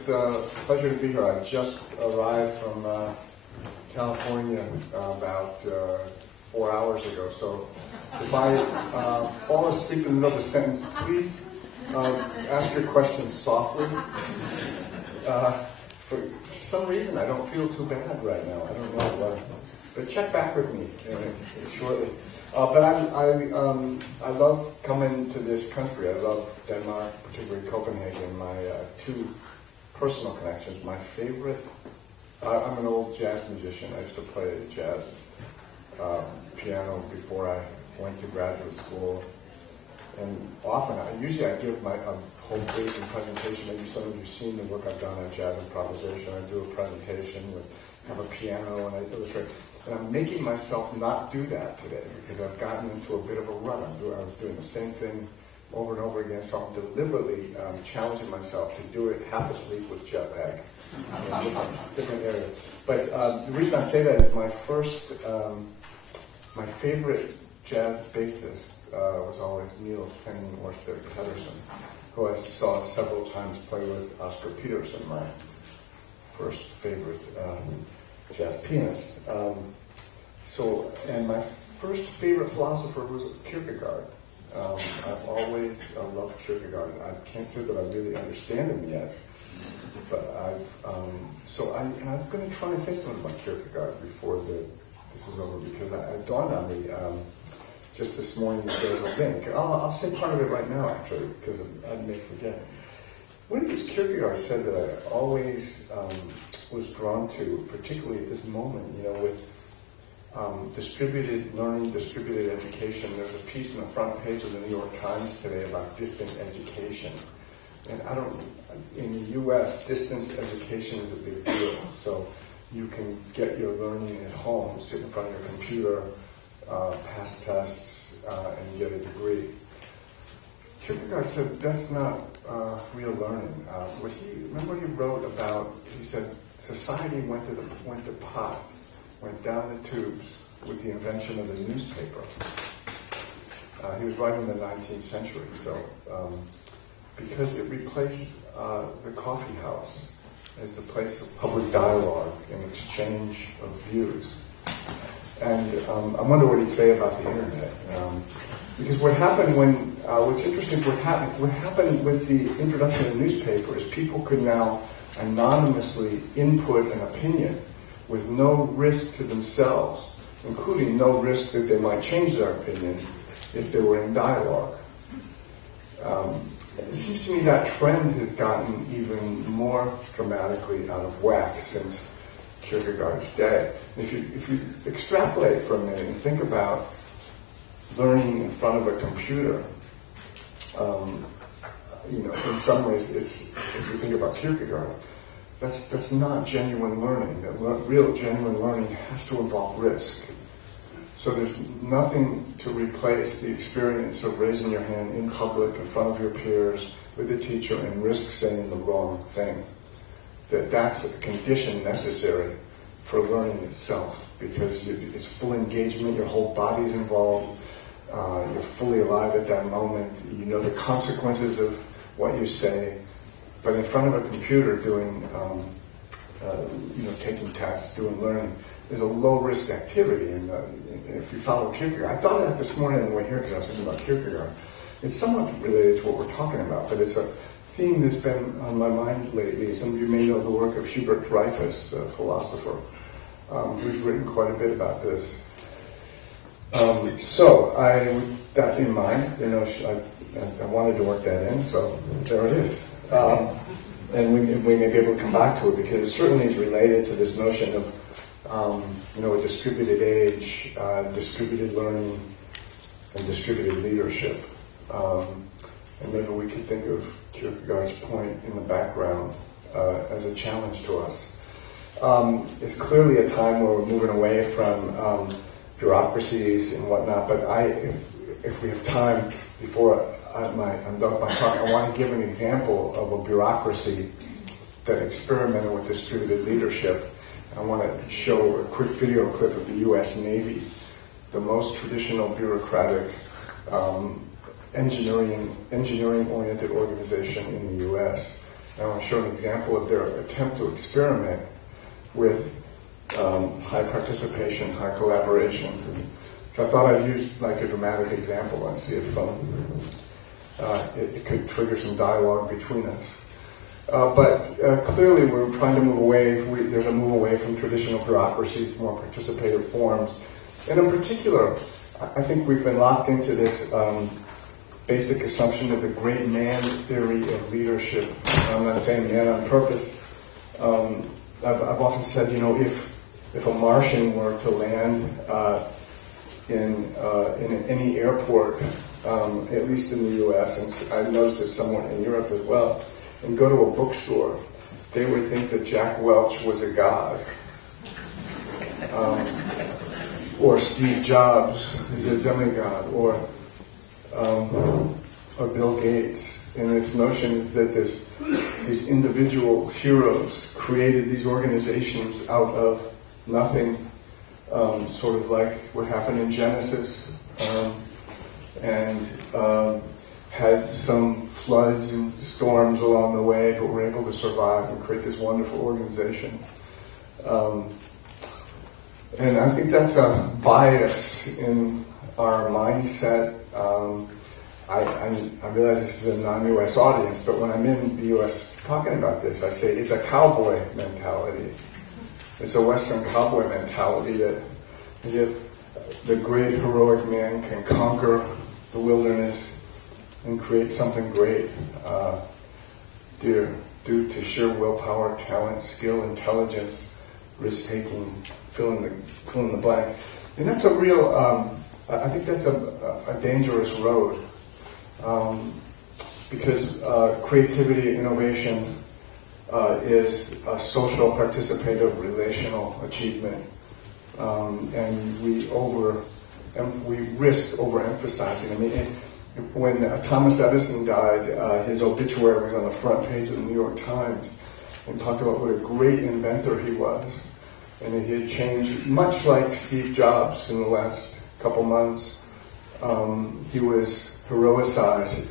It's a pleasure to be here. I just arrived from California about 4 hours ago. So if I fall asleep in the middle of the sentence, please ask your questions softly. For some reason, I don't feel too bad right now. I don't know. But check back with me shortly. But I love coming to this country. I love Denmark, particularly Copenhagen. My two personal connections. My favorite, I'm an old jazz musician. I used to play jazz piano before I went to graduate school. And often, usually I give my whole briefing presentation. Maybe some of you have seen the work I've done on jazz improvisation. I do a presentation with have a piano and I illustrate. And I'm making myself not do that today because I've gotten into a bit of a run. I was doing the same thing over and over again, so I'm deliberately challenging myself to do it half asleep with jet lag in different areas. But the reason I say that is my favorite jazz bassist was always Niels Henning Orsted Pedersen, who I saw several times play with Oscar Peterson, my first favorite jazz pianist. And my first favorite philosopher was Kierkegaard. I've always loved Kierkegaard. I can't say that I really understand him yet, but I'm going to try and say something about Kierkegaard before this is over because it dawned on me just this morning that there's a link. I'll say part of it right now actually because I may forget. One of these Kierkegaard said that I always was drawn to, particularly at this moment, with distributed learning, distributed education. There's a piece in the front page of the New York Times today about distance education. And in the U.S., distance education is a big deal. So you can get your learning at home, sit in front of your computer, pass tests, and get a degree. Kierkegaard said that's not real learning. Remember what he wrote about? He said society went down the tubes with the invention of the newspaper. He was writing in the 19th century, so because it replaced the coffee house as the place of public dialogue and exchange of views. And I wonder what he'd say about the internet. Because what happened what's interesting, what happened with the introduction of the newspaper is people could now anonymously input an opinion with no risk to themselves, including no risk that they might change their opinion if they were in dialogue. It seems to me that trend has gotten even more dramatically out of whack since Kierkegaard's day. If you extrapolate for a minute and think about learning in front of a computer, in some ways, if you think about Kierkegaard, that's not genuine learning. Real genuine learning has to involve risk. So there's nothing to replace the experience of raising your hand in public in front of your peers with a teacher and risk saying the wrong thing. That's a condition necessary for learning itself because it's full engagement, your whole body's involved, you're fully alive at that moment, you know the consequences of what you say. But in front of a computer doing, taking tests, doing learning, is a low-risk activity. And if you follow Kierkegaard, I thought of that this morning on the way here because I was thinking about Kierkegaard. It's somewhat related to what we're talking about, but it's a theme that's been on my mind lately. Some of you may know the work of Hubert Dreyfus, the philosopher, who's written quite a bit about this. So with that in mind, I wanted to work that in, so there it is. And we may be able to come back to it because it certainly is related to this notion of, a distributed age, distributed learning, and distributed leadership. And maybe we could think of Kierkegaard's point in the background as a challenge to us. It's clearly a time where we're moving away from bureaucracies and whatnot, but if we have time before I'm done with my talk, I want to give an example of a bureaucracy that experimented with distributed leadership. I want to show a quick video clip of the U.S. Navy, the most traditional bureaucratic engineering-oriented organization in the U.S. I want to show an example of their attempt to experiment with high participation, high collaboration. So I thought I'd use like a dramatic example and see if it could trigger some dialogue between us. But clearly we're trying to move away, there's a move away from traditional bureaucracies, more participative forms. And in particular, I think we've been locked into this basic assumption of the great man theory of leadership. I'm not saying man on purpose. I've often said, if a Martian were to land in any airport, at least in the U.S., and I've noticed it somewhat in Europe as well, and go to a bookstore, they would think that Jack Welch was a god. Or Steve Jobs is a demigod, or Bill Gates. And this notion is that these individual heroes created these organizations out of nothing, sort of like what happened in Genesis, and had some floods and storms along the way, but were able to survive and create this wonderful organization. And I think that's a bias in our mindset. I realize this is a non-U.S. audience, but when I'm in the U.S. talking about this, I say it's a cowboy mentality. It's a Western cowboy mentality that if the great heroic man can conquer the wilderness and create something great due to sheer willpower, talent, skill, intelligence, risk-taking, fill in the blank. And that's a real, I think that's a dangerous road, because creativity, innovation is a social, participative, relational achievement, and we risk overemphasizing. I mean, when Thomas Edison died, his obituary was on the front page of the New York Times, and talked about what a great inventor he was, and that he had changed, much like Steve Jobs in the last couple months. He was heroicized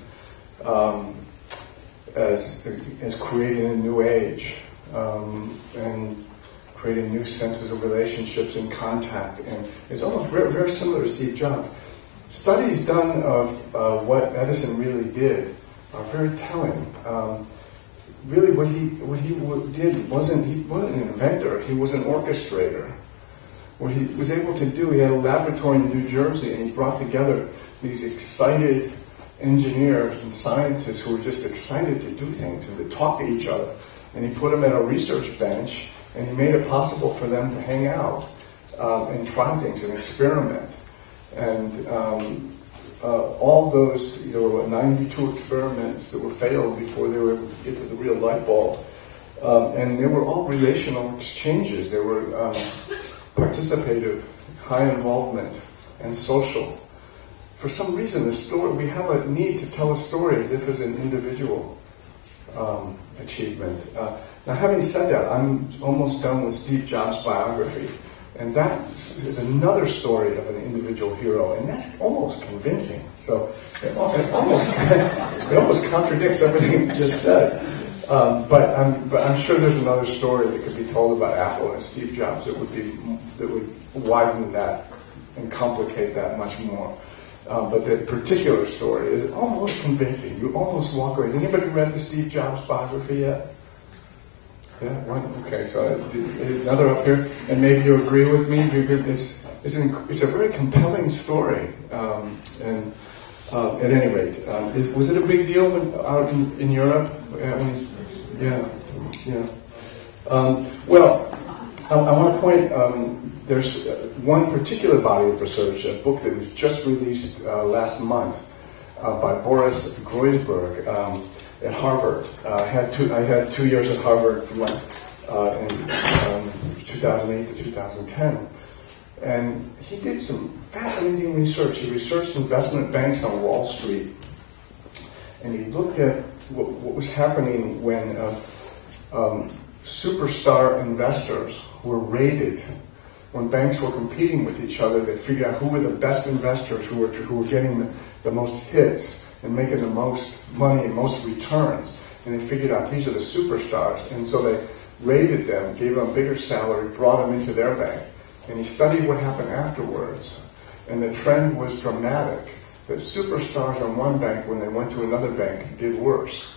as creating a new age, and creating new senses of relationships and contact, and it's almost very, very similar to Steve Jobs. Studies done of what Edison really did are very telling. Really, what he did wasn't an inventor. He was an orchestrator. What he was able to do, he had a laboratory in New Jersey, and he brought together these excited engineers and scientists who were just excited to do things and to talk to each other. And he put them at a research bench, and he made it possible for them to hang out and try things and experiment. And all those, there were 92 experiments that were failed before they were able to get to the real light bulb. And they were all relational exchanges. They were participative, high involvement, and social. For some reason, we have a need to tell a story as if it's an individual achievement. Now, having said that, I'm almost done with Steve Jobs' biography. And that is another story of an individual hero, and that's almost convincing. So it almost contradicts everything you just said. But I'm sure there's another story that could be told about Apple and Steve Jobs that would widen that and complicate that much more. But that particular story is almost convincing. You almost walk away. Has anybody read the Steve Jobs biography yet? Yeah, one. Okay, so another up here, and maybe you agree with me. It's a very compelling story, and at any rate, was it a big deal out in Europe? Yeah. Well, I want to point. There's one particular body of research, a book that was just released last month by Boris Groysberg. At Harvard. I had 2 years at Harvard from in 2008 to 2010. And he did some fascinating research. He researched investment banks on Wall Street. And he looked at what was happening when superstar investors were rated. When banks were competing with each other, they figured out who were the best investors, who were getting the most hits and making the most money and most returns. and they figured out these are the superstars. And so they rated them, gave them a bigger salary, brought them into their bank. And he studied what happened afterwards. And the trend was dramatic, that superstars on one bank, when they went to another bank, did worse.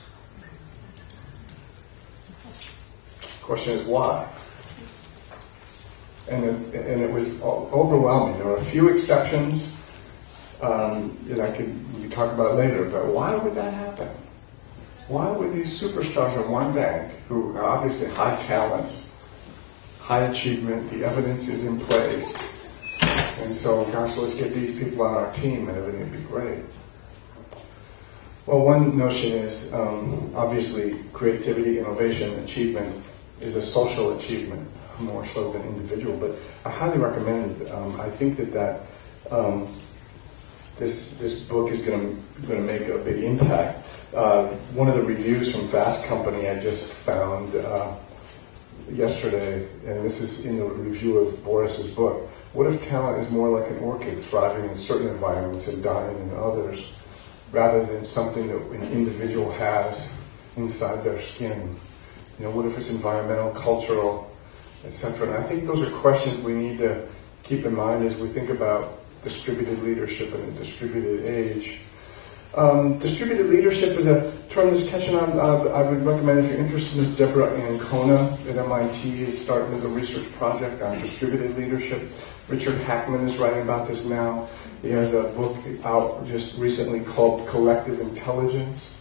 Question is why? And it was overwhelming. There were a few exceptions that we could talk about later, but why would that happen? Why would these superstars in one bank, who are obviously high talents, high achievement, the evidence is in place, and so, gosh, let's get these people on our team and everything would be great. Well, one notion is, obviously, creativity, innovation, achievement is a social achievement, more so than individual, but I highly recommend it. I think that this book is going to make a big impact. One of the reviews from Fast Company I just found yesterday, and this is in the review of Boris's book. What if talent is more like an orchid, thriving in certain environments and dying in others, rather than something that an individual has inside their skin? You know, what if it's environmental, cultural, etc.? And I think those are questions we need to keep in mind as we think about distributed leadership in a distributed age. Distributed leadership is a term that's catching on. I would recommend, if you're interested, Ms. Barrett.mp4 at MIT is starting as a research project on distributed leadership. Richard Hackman is writing about this now. He has a book out just recently called Collective Intelligence.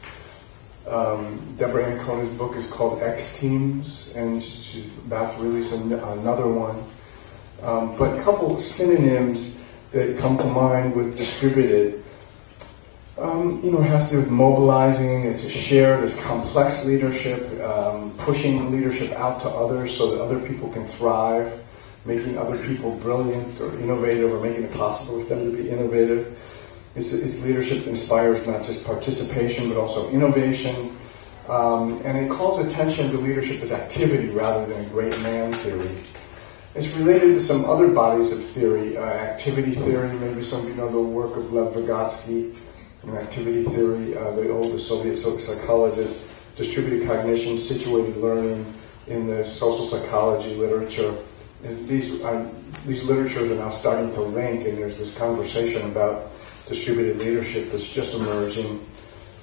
Barrett.mp4's book is called X Teams, and she's about to release another one. But a couple of synonyms that come to mind with distributed. It has to do with mobilizing. It's a shared, it's complex leadership, pushing leadership out to others so that other people can thrive, making other people brilliant or innovative, or making it possible for them to be innovative. It's leadership that inspires not just participation, but also innovation. And it calls attention to leadership as activity rather than a great man theory. It's related to some other bodies of theory, activity theory. Maybe some of you know the work of Lev Vygotsky in activity theory, the Soviet psychologist, distributed cognition, situated learning in the social psychology literature. These literatures are now starting to link, and there's this conversation about distributed leadership that's just emerging.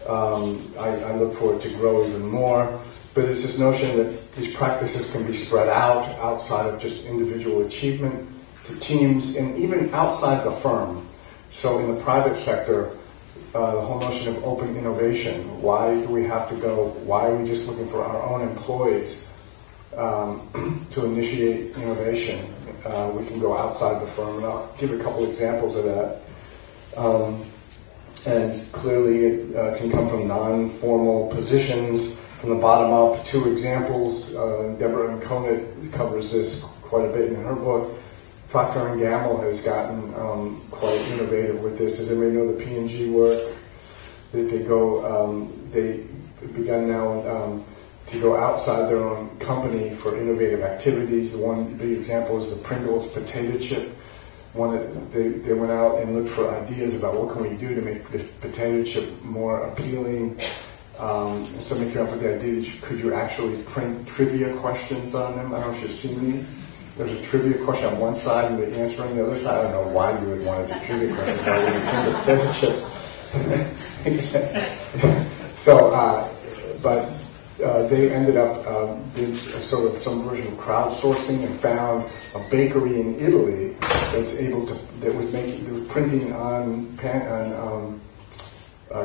I look for it to grow even more. But it's this notion that these practices can be spread out outside of just individual achievement to teams and even outside the firm. So in the private sector, the whole notion of open innovation. Why do we have to go? Why are we just looking for our own employees to initiate innovation? We can go outside the firm, and I'll give a couple examples of that. And clearly it can come from non-formal positions, from the bottom up. Two examples, Barrett.mp4 covers this quite a bit in her book. Procter & Gamble has gotten quite innovative with this. As everybody know, the P&G work, that they begun now to go outside their own company for innovative activities. The one big example is the Pringles potato chip. One that they went out and looked for ideas about what can we do to make the potato chip more appealing. And somebody came up with the idea, could you actually print trivia questions on them? I don't know if you've seen these. There's a trivia question on one side and the answer on the other side. I don't know why you would want to do trivia questions. Why would you print the potato chips? But they ended up doing sort of some version of crowdsourcing and found a bakery in Italy that was printing on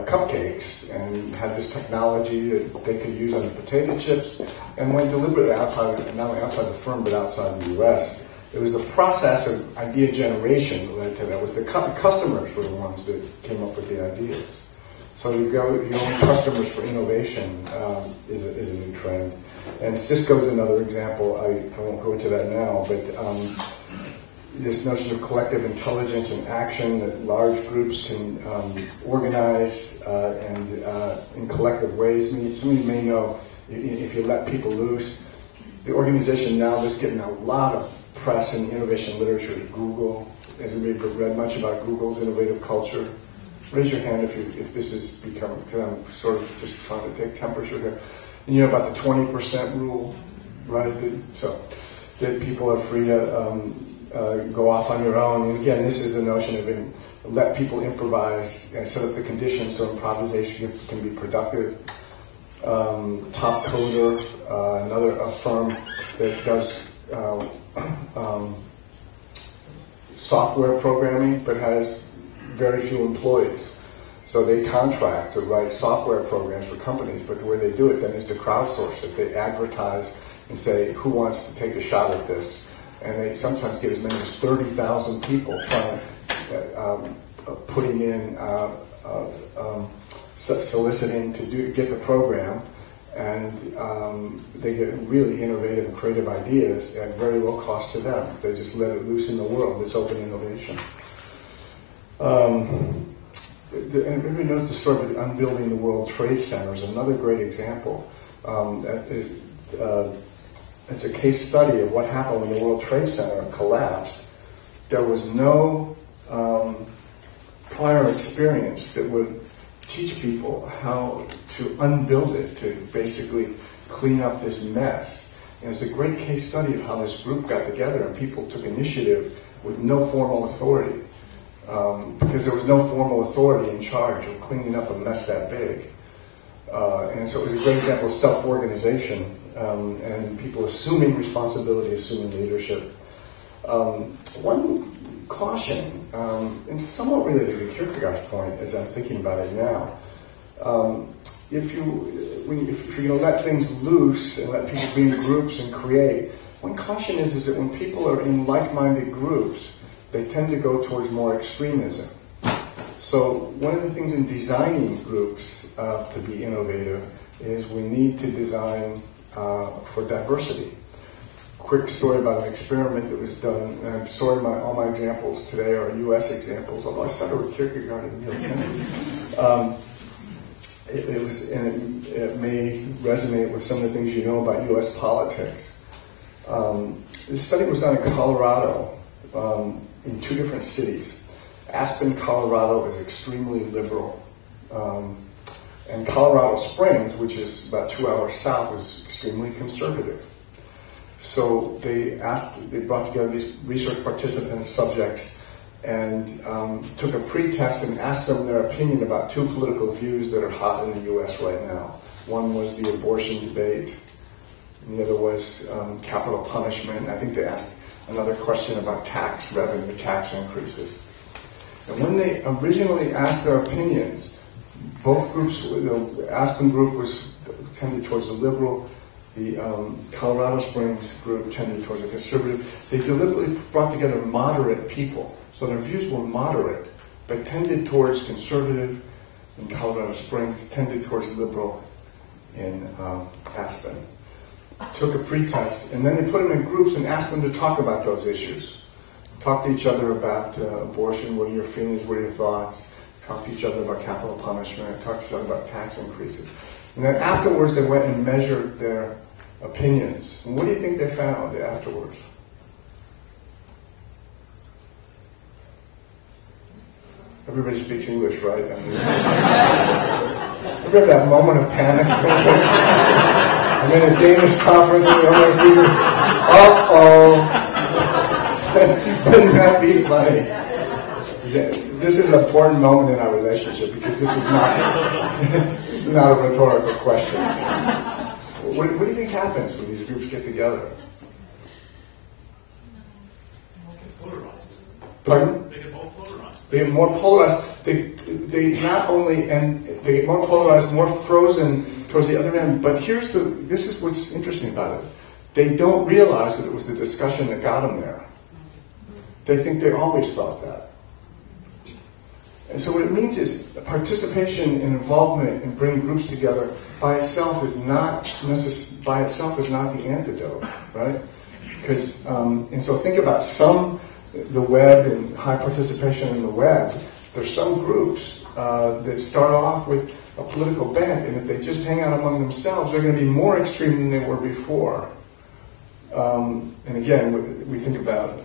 cupcakes, and had this technology that they could use on the potato chips, and went deliberately outside, not only outside the firm, but outside the U.S. It was the process of idea generation that led to that. Was the customers were the ones that came up with the ideas. So your own customers for innovation is a new trend. And Cisco is another example. I won't go into that now, but this notion of collective intelligence and action, that large groups can organize and in collective ways. Some of you may know, if you let people loose, the organization now that's getting a lot of press and innovation literature is Google. Has anybody read much about Google's innovative culture? Raise your hand if this is becoming, because I'm sort of just trying to take temperature here. And you know about the 20% rule, right? So that people are free to go off on your own. And again, this is the notion of let people improvise and set up the conditions so improvisation can be productive. Top Coder, a firm that does software programming but has very few employees. So they contract to write software programs for companies, but the way they do it then is to crowdsource it. They advertise and say, who wants to take a shot at this? And they sometimes get as many as 30,000 people trying, putting in, soliciting to get the program. And they get really innovative and creative ideas at very low cost to them. They just let it loose in the world, this open innovation. And everybody knows the story of unbuilding the World Trade Center is another great example. It's a case study of what happened when the World Trade Center collapsed. There was no prior experience that would teach people how to unbuild it, to basically clean up this mess. And it's a great case study of how this group got together and people took initiative with no formal authority. Because there was no formal authority in charge of cleaning up a mess that big. And so it was a great example of self-organization and people assuming responsibility, assuming leadership. One caution, and somewhat related to Kierkegaard's point as I'm thinking about it now, if you let things loose and let people be in groups and create, one caution is that when people are in like-minded groups, they tend to go towards more extremism. So one of the things in designing groups to be innovative is we need to design for diversity. Quick story about an experiment that was done, and I'm sorry all my examples today are US examples, although I started with Kierkegaard and Niels Henry. It may resonate with some of the things you know about US politics. This study was done in Colorado, in 2 different cities. Aspen, Colorado is extremely liberal. And Colorado Springs, which is about 2 hours south, is extremely conservative. So they brought together these research participants, subjects, and took a pre-test and asked them their opinion about 2 political views that are hot in the U.S. right now. One was the abortion debate, and the other was capital punishment. I think they asked another question about tax revenue, tax increases. And when they originally asked their opinions, both groups, the Aspen group tended towards the liberal, the Colorado Springs group tended towards the conservative. They deliberately brought together moderate people. So their views were moderate, but tended towards conservative in Colorado Springs, tended towards liberal in Aspen. Took a pretest, and then they put them in groups and asked them to talk about those issues. Talk to each other about abortion, what are your feelings, what are your thoughts. Talk to each other about capital punishment, talk to each other about tax increases. And then afterwards they went and measured their opinions. And what do you think they found afterwards? Everybody speaks English, right? I mean, remember that moment of panic? I'm in a Danish conference and the other speaker, wouldn't that be funny? This is an important moment in our relationship because this is not a rhetorical question. What do you think happens when these groups get together? Pardon? They get more polarized. They get more polarized. They not only, and they get more polarized, more frozen towards the other end, but this is what's interesting about it. They don't realize that it was the discussion that got them there. They think they always thought that. And so what it means is participation and involvement in bringing groups together by itself is not the antidote, right? Because and so think about the web and high participation in the web. There's some groups that start off with a political bent, and if they just hang out among themselves, they're going to be more extreme than they were before. And again, we think about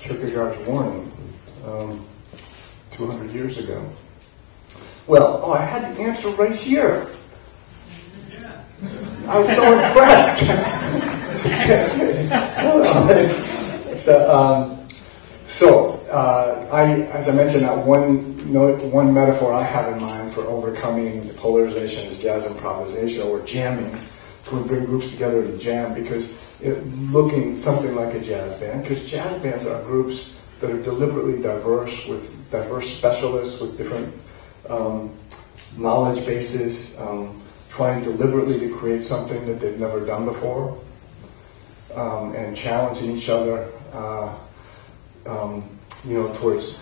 Kierkegaard's warning 200 years ago. Well, I had the answer right here. I was so impressed. As I mentioned, that one metaphor I have in mind for overcoming the polarization is jazz improvisation, or jamming. So we bring groups together to jam, because looking something like a jazz band, because jazz bands are groups that are deliberately diverse, with diverse specialists, with different knowledge bases, trying deliberately to create something that they've never done before, and challenging each other, towards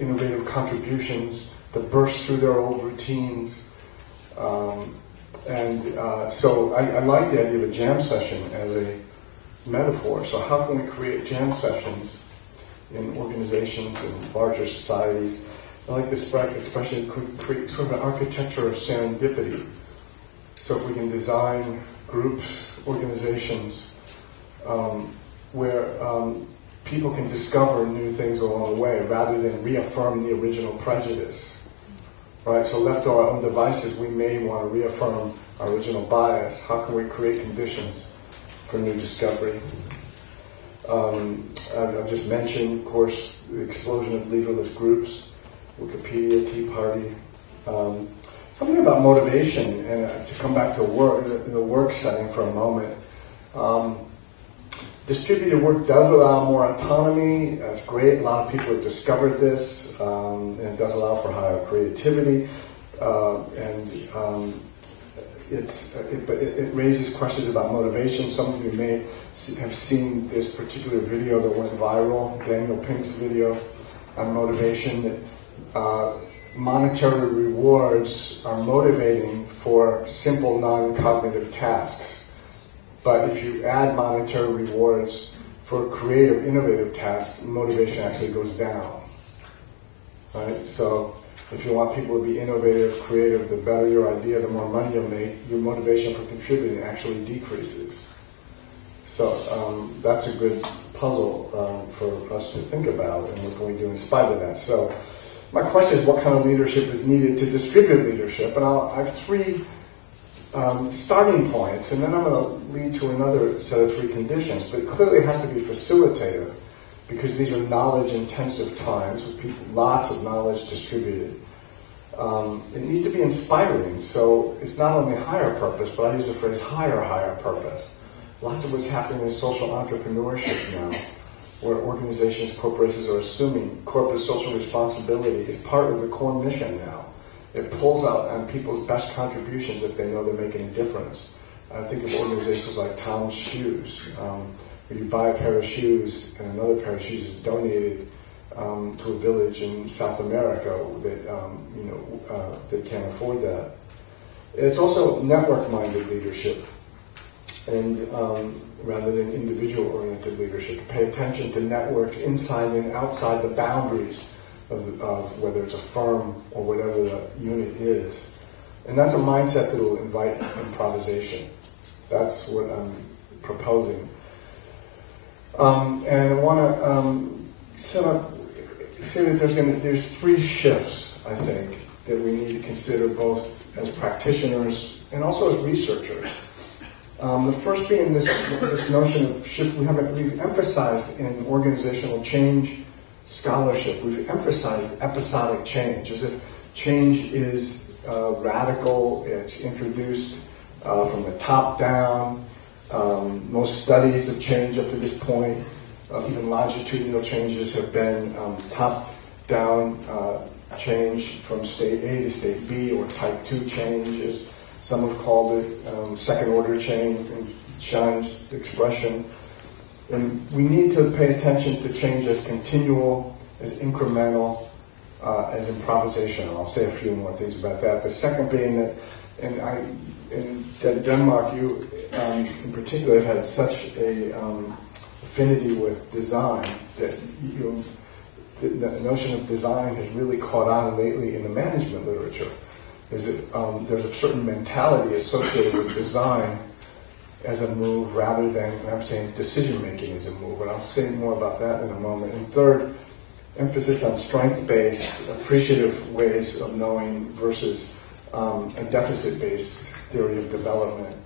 innovative contributions that burst through their old routines. So I like the idea of a jam session as a metaphor. So how can we create jam sessions in organizations and larger societies? I like this expression, create sort of an architecture of serendipity. So if we can design groups, organizations, where people can discover new things along the way rather than reaffirm the original prejudice. Right? So left to our own devices, we may want to reaffirm our original bias. How can we create conditions for new discovery? I've just mentioned, of course, the explosion of leaderless groups, Wikipedia, Tea Party. Something about motivation, and to come back to the work setting for a moment. Distributed work does allow more autonomy. That's great. A lot of people have discovered this, and it does allow for higher creativity. It raises questions about motivation. Some of you may have seen this particular video that went viral, Daniel Pink's video on motivation. Monetary rewards are motivating for simple non-cognitive tasks. But if you add monetary rewards for creative, innovative tasks, motivation actually goes down. Right? So if you want people to be innovative, creative, the better your idea, the more money you'll make, your motivation for contributing actually decreases. So that's a good puzzle for us to think about, and what can we do in spite of that. So my question is, what kind of leadership is needed to distribute leadership? And I have three starting points, and then I'm going to lead to another set of three conditions. But clearly it has to be facilitative, because these are knowledge-intensive times with people, lots of knowledge distributed. It needs to be inspiring, so it's not only higher purpose, but I use the phrase higher purpose. Lots of what's happening in social entrepreneurship now, where organizations, corporations are assuming corporate social responsibility is part of the core mission now. It pulls out on people's best contributions if they know they're making a difference. I think of organizations like Tom's Shoes, where you buy a pair of shoes and another pair of shoes is donated to a village in South America that can't afford that. It's also network-minded leadership, and rather than individual-oriented leadership. Pay attention to networks inside and outside the boundaries of whether it's a firm or whatever the unit is. And that's a mindset that will invite improvisation. That's what I'm proposing. And I want to say that there's three shifts, I think, that we need to consider both as practitioners and also as researchers. The first being this notion of shift. We've emphasized in organizational change scholarship, we've emphasized episodic change, as if change is radical, it's introduced from the top down. Most studies of change up to this point, even longitudinal changes, have been top down change from state A to state B, or type 2 changes. Some have called it second order change, in Schein's expression. And we need to pay attention to change as continual, as incremental, as improvisation. I'll say a few more things about that. The second being that, in Denmark, you in particular have had such a affinity with design that the notion of design has really caught on lately in the management literature. There's a certain mentality associated with design as a move, rather than, I'm saying, decision making as a move, and I'll say more about that in a moment. And third, emphasis on strength-based, appreciative ways of knowing versus a deficit-based theory of development.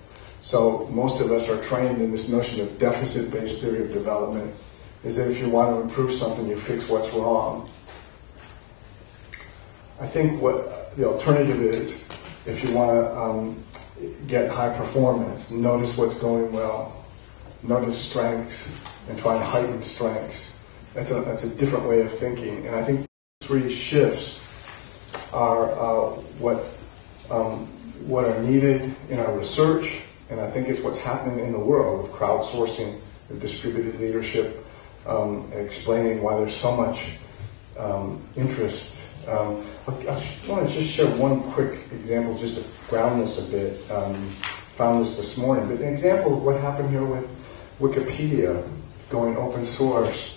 So most of us are trained in this notion of deficit-based theory of development, is that if you want to improve something, you fix what's wrong. I think what the alternative is, if you want to get high performance, notice what's going well, notice strengths, and try and heighten strengths. That's a different way of thinking. And I think three shifts are what are needed in our research, and I think it's what's happening in the world with crowdsourcing, the distributed leadership, explaining why there's so much interest. I want to just share one quick example just to ground this a bit. Found this morning, but an example of what happened here with Wikipedia going open source.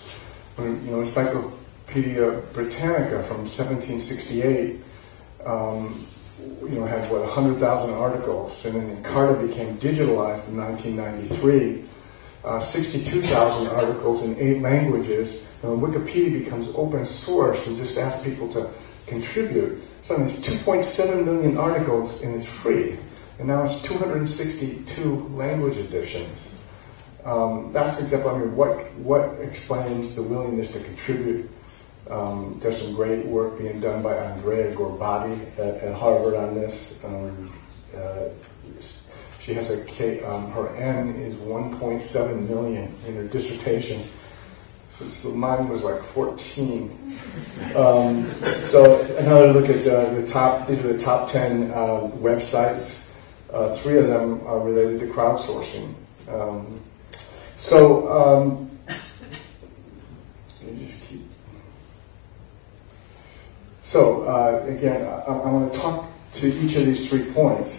When, Encyclopedia Britannica from 1768, had 100,000 articles, and then Encarta became digitalized in 1993. 62,000 articles in 8 languages, and when Wikipedia becomes open source and just asks people to contribute, so there's 2.7 million articles and it's free, and now it's 262 language editions. That's an example. I mean, what explains the willingness to contribute? There's some great work being done by Andrea Gorbati at Harvard on this. She has her N is 1.7 million in her dissertation. So mine was like 14. So another look at the top. These are the top 10 websites. 3 of them are related to crowdsourcing. Again, I want to talk to each of these 3 points.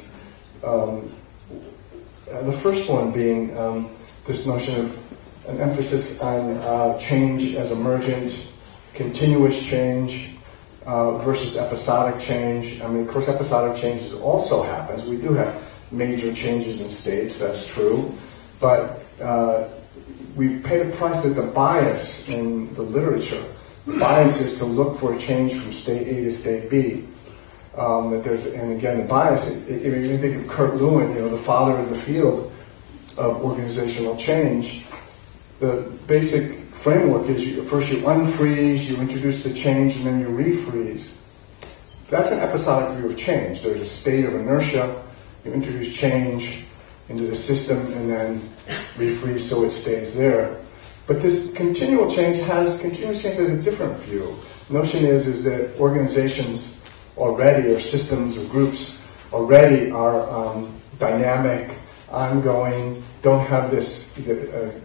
The first one being this notion of an emphasis on change as emergent, continuous change versus episodic change. I mean, of course, episodic change also happens. We do have major changes in states, that's true. But we've paid a price that's a bias in the literature. The bias is to look for a change from state A to state B. And again, the bias, if you think of Kurt Lewin, the father of the field of organizational change, the basic framework is first you unfreeze, you introduce the change, and then you refreeze. That's an episodic view of change. There's a state of inertia, you introduce change into the system, and then refreeze so it stays there. But this continuous change has a different view. The notion is that organizations already, or systems or groups already are dynamic, ongoing, don't have this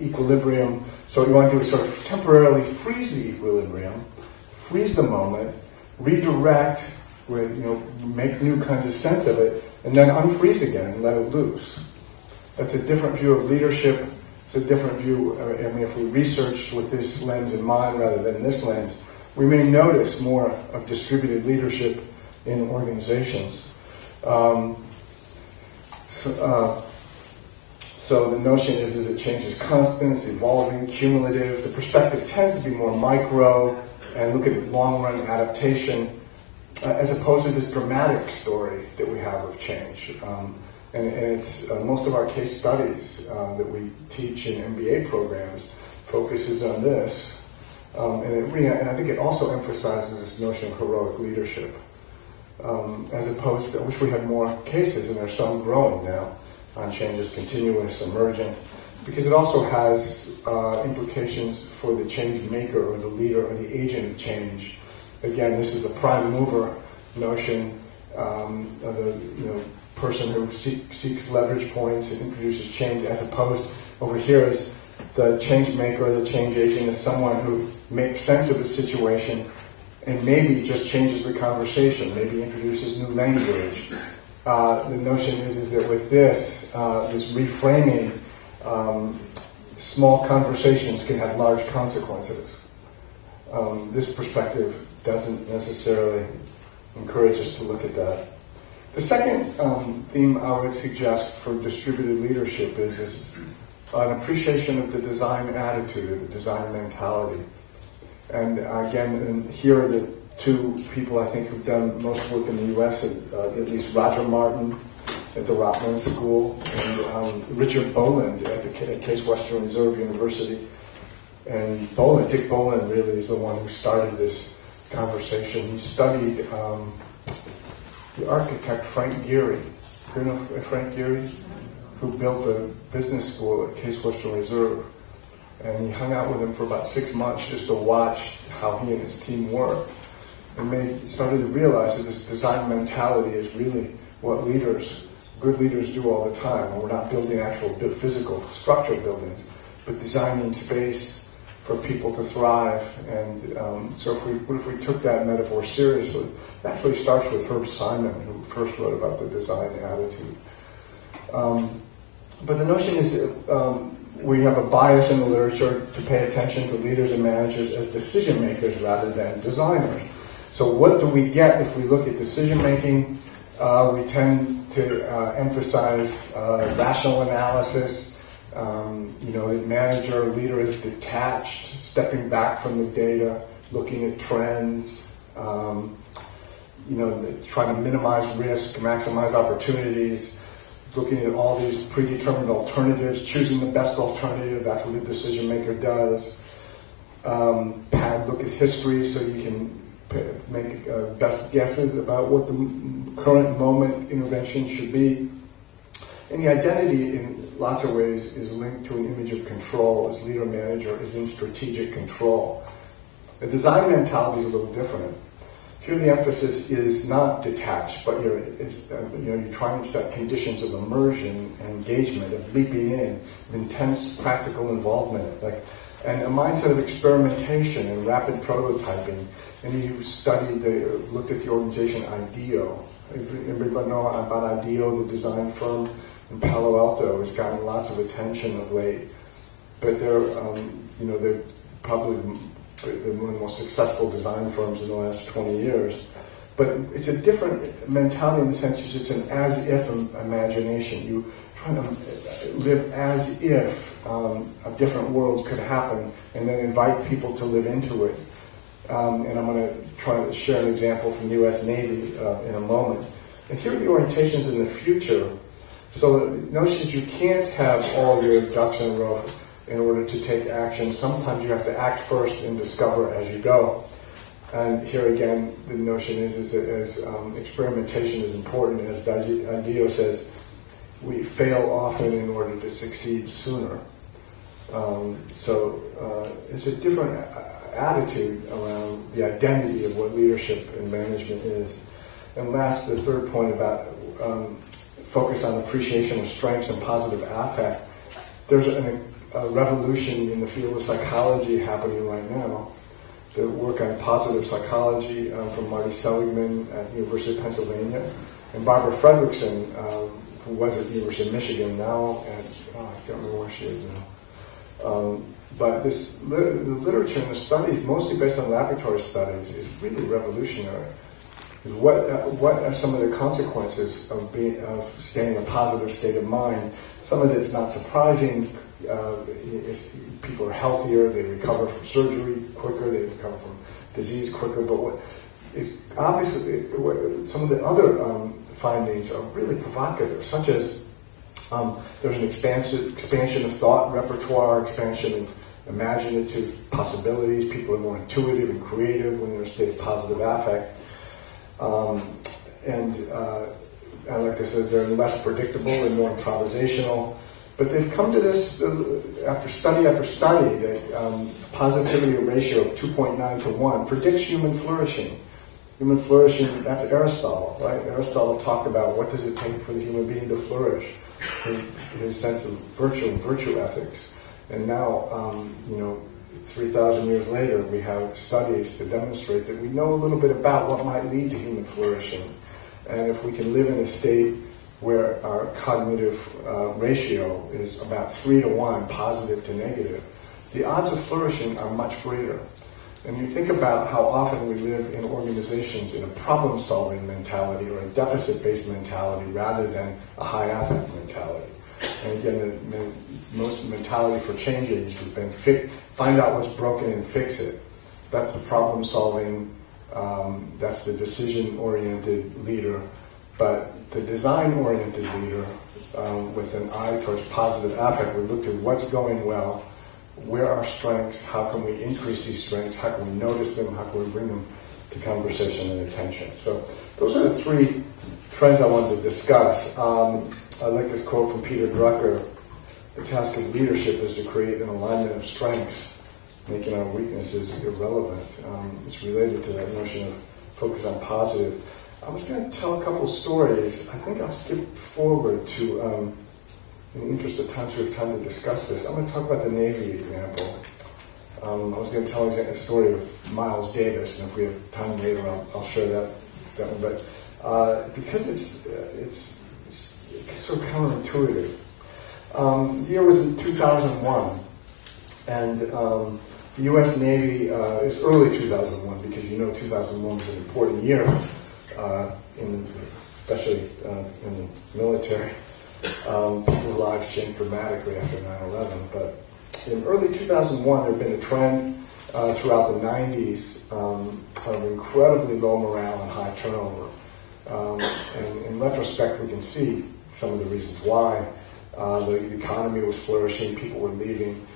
equilibrium. So what you want to do is sort of temporarily freeze the equilibrium, freeze the moment, redirect, with make new kinds of sense of it, and then unfreeze again and let it loose. That's a different view of leadership. It's a different view. I mean, if we research with this lens in mind rather than this lens, we may notice more of distributed leadership in organizations. So the notion is that change is constant, it's evolving, cumulative. The perspective tends to be more micro and look at long-run adaptation as opposed to this dramatic story that we have of change. And it's most of our case studies that we teach in MBA programs focuses on this. And I think it also emphasizes this notion of heroic leadership. As opposed to, I wish we had more cases, and there's some growing now, on change as continuous, emergent, because it also has implications for the change maker or the leader or the agent of change. Again, this is a prime mover notion of the person who seeks leverage points and introduces change, as opposed over here is the change maker or the change agent is someone who makes sense of the situation and maybe just changes the conversation, maybe introduces new language. The notion is that with this reframing, small conversations can have large consequences. This perspective doesn't necessarily encourage us to look at that. The second theme I would suggest for distributed leadership is an appreciation of the design attitude, or the design mentality. And again, and here are the two people I think who've done most work in the U.S., at least Roger Martin at the Rotman School, and Richard Boland at the Case Western Reserve University. And Dick Boland really is the one who started this conversation. He studied the architect Frank Gehry. Do you know Frank Gehry? Who built a business school at Case Western Reserve. And he hung out with him for about 6 months just to watch how he and his team worked. And started to realize that this design mentality is really what good leaders do all the time. And we're not building actual physical structural buildings, but designing space for people to thrive. And so if we took that metaphor seriously, it actually starts with Herb Simon, who first wrote about the design attitude. But the notion is we have a bias in the literature to pay attention to leaders and managers as decision makers rather than designers. So what do we get if we look at decision making? We tend to emphasize rational analysis. The manager or leader is detached, stepping back from the data, looking at trends, trying to minimize risk, maximize opportunities, looking at all these predetermined alternatives, choosing the best alternative. That's what a decision maker does. Look at history so you can make best guesses about what the current moment intervention should be. And the identity, in lots of ways, is linked to an image of control. As leader-manager is in strategic control. The design mentality is a little different. Here the emphasis is not detached, but you're trying to set conditions of immersion and engagement, of leaping in, of intense practical involvement, and a mindset of experimentation and rapid prototyping. And you looked at the organization IDEO. Everybody know about IDEO, the design firm in Palo Alto, has gotten lots of attention of late. But they're probably one of the most successful design firms in the last 20 years. But it's a different mentality in the sense that it's an as-if imagination. You try to live as if a different world could happen and then invite people to live into it. And I'm going to try to share an example from the U.S. Navy in a moment. And here are the orientations in the future. So the notion is you can't have all your ducks in a row in order to take action. Sometimes you have to act first and discover as you go. And here again, the notion is that as experimentation is important, as IDEO says, we fail often in order to succeed sooner. It's a different attitude around the identity of what leadership and management is. And last, the third point about focus on appreciation of strengths and positive affect. There's a revolution in the field of psychology happening right now. The work on positive psychology from Marty Seligman at the University of Pennsylvania, and Barbara Fredrickson, who was at the University of Michigan, now at, I can't remember where she is now. But the literature and the studies, mostly based on laboratory studies, is really revolutionary. What are some of the consequences of staying in a positive state of mind? Some of it is not surprising. People are healthier, they recover from surgery quicker, they recover from disease quicker. But what is obviously some of the other findings are really provocative, such as there's an expansion of thought repertoire, expansion of imaginative possibilities. People are more intuitive and creative when they're in a state of positive affect. Like I said, they're less predictable and more improvisational. But they've come to this after study that positivity ratio of 2.9 to 1 predicts human flourishing. Human flourishing, that's Aristotle, right? Aristotle talked about what does it take for the human being to flourish, his sense of virtue and virtue ethics. And now, 3,000 years later, we have studies to demonstrate that we know a little bit about what might lead to human flourishing. And if we can live in a state where our cognitive ratio is about 3 to 1, positive to negative, the odds of flourishing are much greater. And you think about how often we live in organizations in a problem-solving mentality or a deficit-based mentality rather than a high-affect mentality. And again, the most mentality for change agents has been find out what's broken and fix it. that's the problem solving, that's the decision-oriented leader. But the design-oriented leader, with an eye towards positive affect, we looked at what's going well, where are our strengths, how can we increase these strengths, how can we notice them, how can we bring them to conversation and attention. So those are the three trends I wanted to discuss. I like this quote from Peter Drucker: "The task of leadership is to create an alignment of strengths, making our weaknesses irrelevant." It's related to that notion of focus on positive. I was going to tell a couple stories. I think I'll skip forward to, in the interest of time, so we have time to discuss this. I'm going to talk about the Navy example. I was going to tell a story of Miles Davis, and if we have time later, I'll share that one. But because it's so counterintuitive. The year was in 2001, and the U.S. Navy, it's early 2001, because 2001 was an important year, especially in the military. People's lives changed dramatically after 9/11. But in early 2001, there had been a trend throughout the 90s of incredibly low morale and high turnover. And in retrospect, we can see some of the reasons why. The economy was flourishing, people were leaving.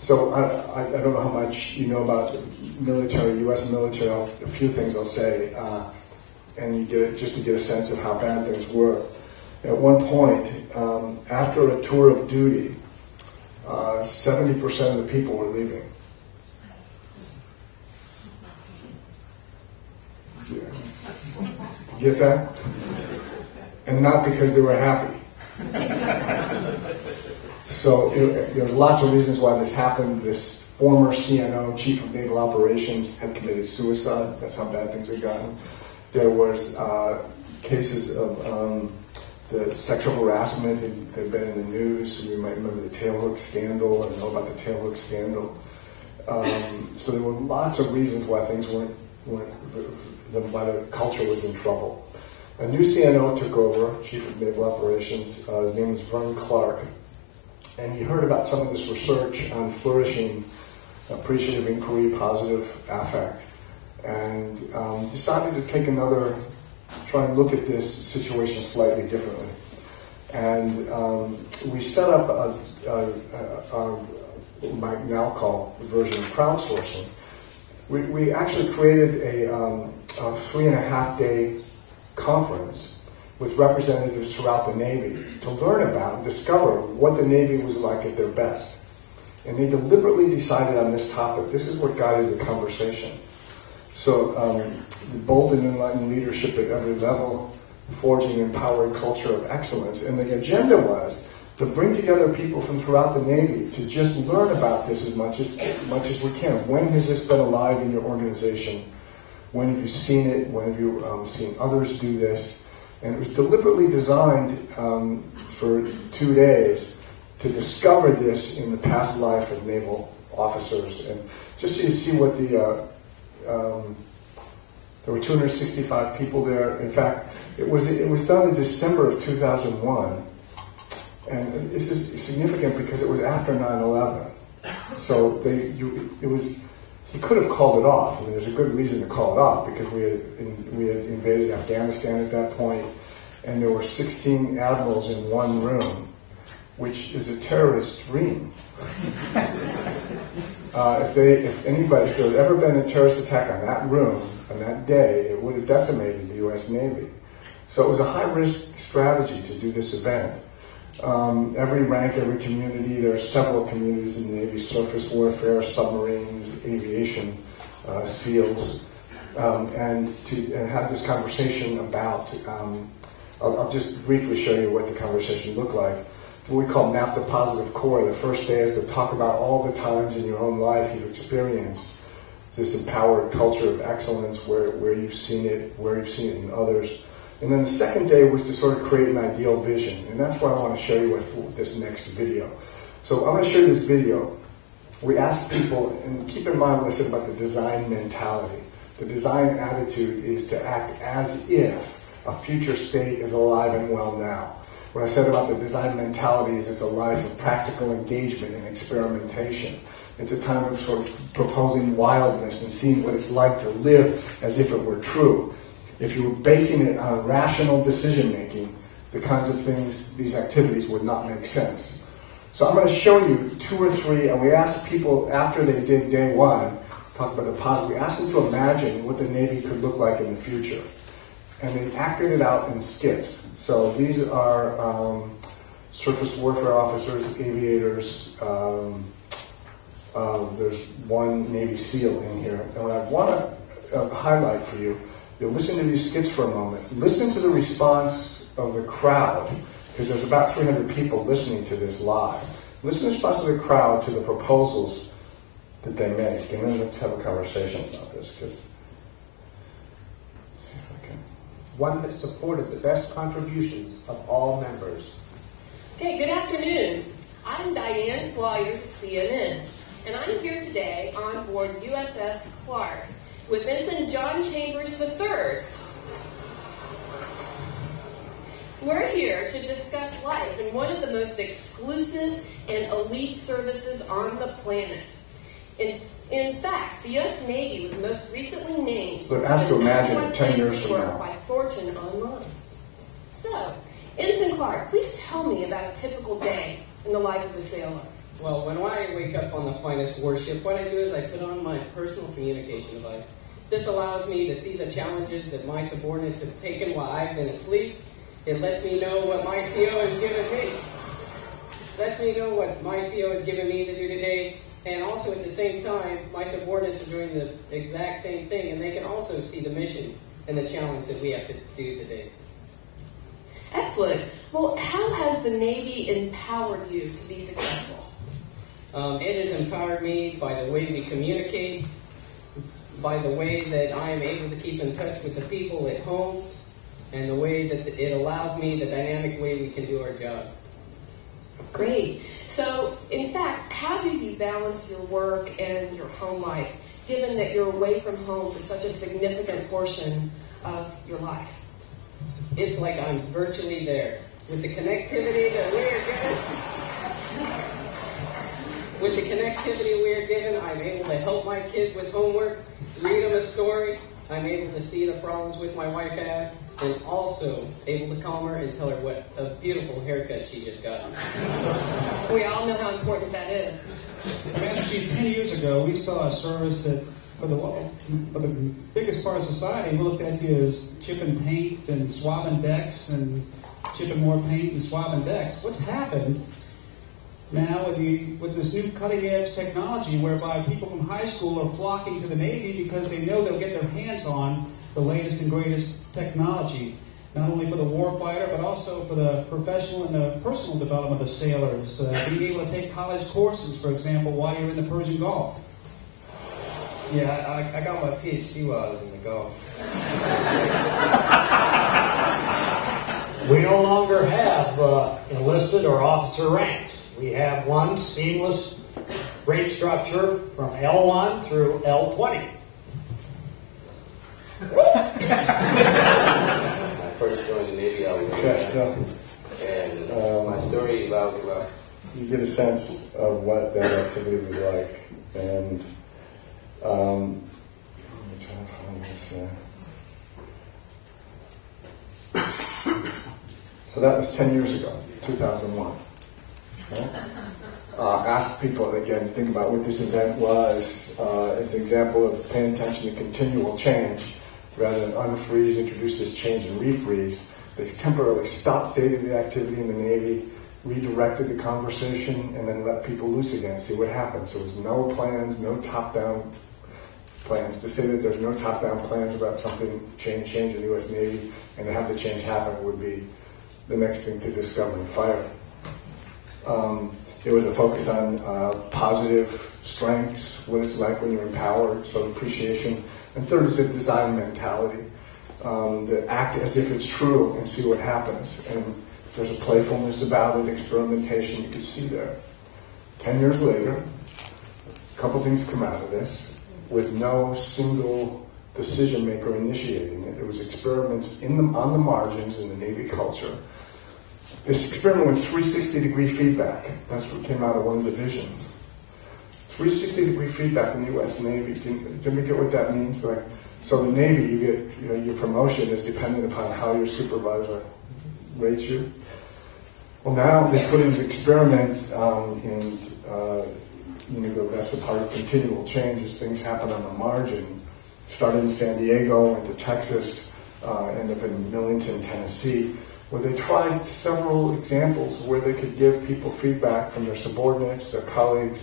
So I don't know how much you know about the military, U.S. military. A few things I'll say, and you get it just to get a sense of how bad things were. At one point, after a tour of duty, 70% of the people were leaving. Yeah. Get that? And not because they were happy. So there's lots of reasons why this happened. This former CNO, Chief of Naval Operations, had committed suicide. That's how bad things had gotten. There was cases of the sexual harassment that had been in the news. You might remember the tailhook scandal, and know about the tailhook scandal. So there were lots of reasons why things weren't why the culture was in trouble. A new CNO took over, Chief of Naval Operations. His name was Vern Clark. And he heard about some of this research on flourishing, appreciative inquiry, positive affect, and decided to take try and look at this situation slightly differently. And we set up what we might now call the version of crowdsourcing. We actually created a 3.5-day conference with representatives throughout the Navy to learn about and discover what the Navy was like at their best. And they deliberately decided on this topic. This is what guided the conversation. So the bold and enlightened leadership at every level, forging an empowered culture of excellence. And the agenda was to bring together people from throughout the Navy to just learn about this as much as we can. When has this been alive in your organization? When have you seen it? When have you seen others do this? And it was deliberately designed for 2 days to discover this in the past life of naval officers. And just so you see what there were 265 people there. In fact, it was done in December of 2001. And this is significant because it was after 9/11. So he could have called it off. I mean, there's a good reason to call it off, because we had invaded Afghanistan at that point, and there were 16 admirals in one room, which is a terrorist dream. If there had ever been a terrorist attack on that room on that day, it would have decimated the U.S. Navy. So it was a high-risk strategy to do this event. Every rank, every community, there are several communities in the Navy: surface warfare, submarines, aviation, SEALs, and have this conversation about, I'll just briefly show you what the conversation looked like. What we call Map the Positive Core. The first day is to talk about all the times in your own life you've experienced this empowered culture of excellence, where you've seen it, where you've seen it in others. And then the second day was to sort of create an ideal vision. And that's why I want to show you with this next video. So I'm going to show you this video. We asked people, and keep in mind what I said about the design mentality. The design attitude is to act as if a future state is alive and well now. What I said about the design mentality is it's a life of practical engagement and experimentation. It's a time of sort of proposing wildness and seeing what it's like to live as if it were true. If you were basing it on rational decision making, the kinds of things, these activities would not make sense. So I'm going to show you 2 or 3, and we asked people after they did day 1, talk about the positive, we asked them to imagine what the Navy could look like in the future. And they acted it out in skits. So these are surface warfare officers, aviators, there's one Navy SEAL in here. And what I want to highlight for you, you'll listen to these skits for a moment. Listen to the response of the crowd, because there's about 300 people listening to this live. Listen to the response of the crowd to the proposals that they make. And then let's have a conversation about this. See if I can. One that supported the best contributions of all members. Okay, good afternoon. I'm Diane Flyers of CNN, and I'm here today on board USS Clark with Ensign John Chambers III. We're here to discuss life in one of the most exclusive and elite services on the planet. In fact, the U.S. Navy was most recently named so they're asked to imagine 10 years from now by Fortune Online. So, Ensign Clark, please tell me about a typical day in the life of a sailor. Well, when I wake up on the finest warship, what I do is I put on my personal communication device. This allows me to see the challenges that my subordinates have taken while I've been asleep. It lets me know what my CO has given me. Lets me know what my CO has given me to do today. And also at the same time, my subordinates are doing the exact same thing, and they can also see the mission and the challenge that we have to do today. Excellent. Well, how has the Navy empowered you to be successful? It has empowered me by the way we communicate, by the way that I am able to keep in touch with the people at home, and the way that it allows me, the dynamic way we can do our job. Great. So, in fact, how do you balance your work and your home life, given that you're away from home for such a significant portion of your life? It's like I'm virtually there. With the connectivity that we are given, I'm able to help my kids with homework, read them a story. I'm able to see the problems with my wife has, and also able to calm her and tell her what a beautiful haircut she just got. We all know how important that is. Master Chief, 10 years ago, we saw a service that, for the biggest part of society, we looked at you as chipping paint and swabbing decks and chipping more paint and swabbing decks. What's happened now with this new cutting-edge technology whereby people from high school are flocking to the Navy because they know they'll get their hands on the latest and greatest technology, not only for the warfighter, but also for the professional and the personal development of sailors, being able to take college courses, for example, while you're in the Persian Gulf. Yeah, I got my PhD while I was in the Gulf. We no longer have enlisted or officer ranks. We have one seamless rate structure from L1 through L20. When I first joined the Navy, I was and my story about you get a sense of what that activity was like. And let me try to find this. So that was 10 years ago, 2001. Okay? Ask people, again, think about what this event was as an example of paying attention to continual change rather than unfreeze, introduce this change and refreeze. They temporarily stopped day-to-day activity in the Navy, redirected the conversation, and then let people loose again, see what happens. There was no plans, no top-down plans. To say that there's no top-down plans about something change in the U.S. Navy and to have the change happen would be the next thing to discover and fire. There was a focus on positive strengths, what it's like when you're empowered, so appreciation. And third is the design mentality, that act as if it's true and see what happens. And there's a playfulness about it, experimentation you can see there. 10 years later, a couple things come out of this with no single decision maker initiating it. It was experiments on the margins in the Navy culture. This experiment with 360-degree feedback. That's what came out of one of the visions. 360-degree feedback in the U.S. Navy. Do you get what that means? Like, so the Navy, you get, your promotion is dependent upon how your supervisor rates you. Well, now they put in this experiment, that's a part of continual change as things happen on the margin. Started in San Diego, went to Texas, ended up in Millington, Tennessee, where they tried several examples where they could give people feedback from their subordinates, their colleagues,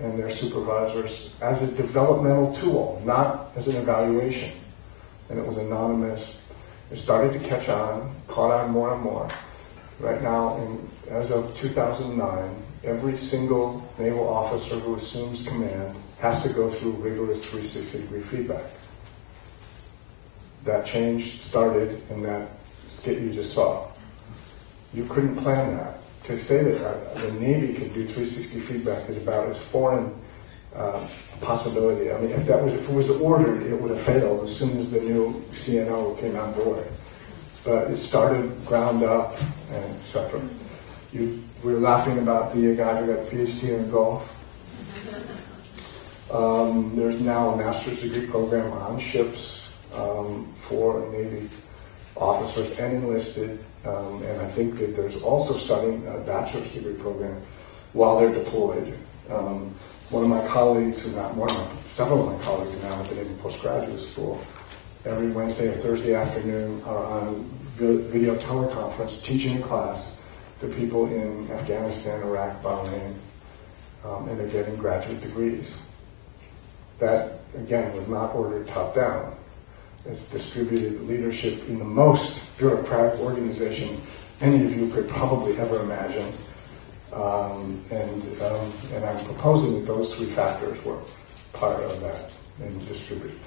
and their supervisors as a developmental tool, not as an evaluation. And it was anonymous. It started to catch on, caught on more and more. Right now, as of 2009, every single naval officer who assumes command has to go through rigorous 360-degree feedback. That change started in that skit you just saw. You couldn't plan that. To say that the Navy could do 360 feedback is about as foreign a possibility. I mean, if it was ordered, it would have failed as soon as the new CNO came on board. But it started ground up and etc. We were laughing about the guy who got a PhD in golf. There's now a master's degree program on ships for Navy officers and enlisted. And I think that there's also starting a bachelor's degree program while they're deployed. One of my colleagues, several of my colleagues now at the Naval Postgraduate School, every Wednesday or Thursday afternoon are on video teleconference teaching a class to people in Afghanistan, Iraq, Bahrain, and they're getting graduate degrees. That, again, was not ordered top-down. It's distributed leadership in the most bureaucratic organization any of you could probably ever imagine. And I'm proposing that those three factors were part of that and distributed.